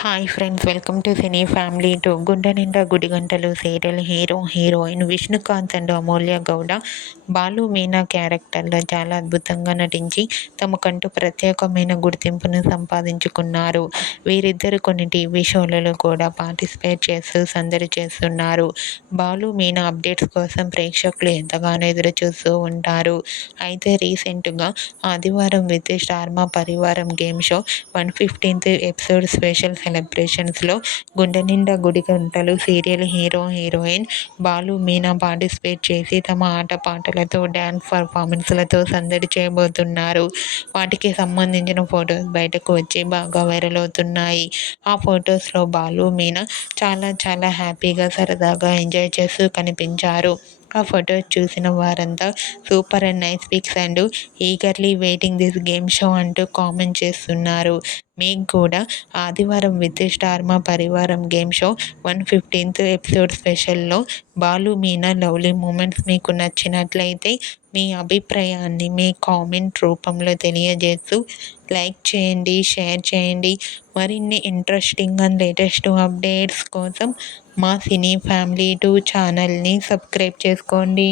Hi friends, welcome to cine family two. Gunde Ninda Gudigantalu serial hero heroine Vishnukanth and Amulya Gowda Balu Meena క్యారెక్టర్లో చాలా అద్భుతంగా నటించి తమకంటూ ప్రత్యేకమైన గుర్తింపును సంపాదించుకున్నారు. వీరిద్దరు కొన్ని టీవీ షోలలో కూడా పార్టిసిపేట్ చేస్తూ సందడి చేస్తున్నారు. బాలు మీనా అప్డేట్స్ కోసం ప్రేక్షకులు ఎంతగానో ఎదురు చూస్తూ ఉంటారు. అయితే రీసెంట్గా ఆదివారం with star Maa Parivaram game show 115th episode special సెలబ్రేషన్స్లో Gunde Ninda Gudi Gantalu serial hero heroine Balu Meena participate చేసి తమ ఆటపాటలతో డ్యాన్స్ పర్ఫార్మెన్స్లతో సందడి చేయబోతున్నారు. వాటికి సంబంధించిన ఫొటోస్ బయటకు వచ్చి బాగా వైరల్ అవుతున్నాయి. ఆ ఫొటోస్లో బాలు మీనా చాలా చాలా హ్యాపీగా సరదాగా ఎంజాయ్ చేస్తూ కనిపించారు. ఆ ఫొటోస్ చూసిన వారంతా super and nice pics and eagerly waiting this game show అంటూ కామెంట్ చేస్తున్నారు. మీకు కూడా Aadivaram with star Maa Parivaram game show 115th episode స్పెషల్లో బాలు మీనా లవ్లీ మూమెంట్స్ మీకు నచ్చినట్లయితే మీ అభిప్రాయాన్ని మీ కామెంట్ రూపంలో తెలియజేస్తూ లైక్ చేయండి, షేర్ చేయండి. మరిన్ని ఇంట్రెస్టింగ్ అండ్ లేటెస్ట్ అప్డేట్స్ కోసం మా సినీ ఫ్యామిలీ 2 ఛానల్ని సబ్స్క్రైబ్ చేసుకోండి.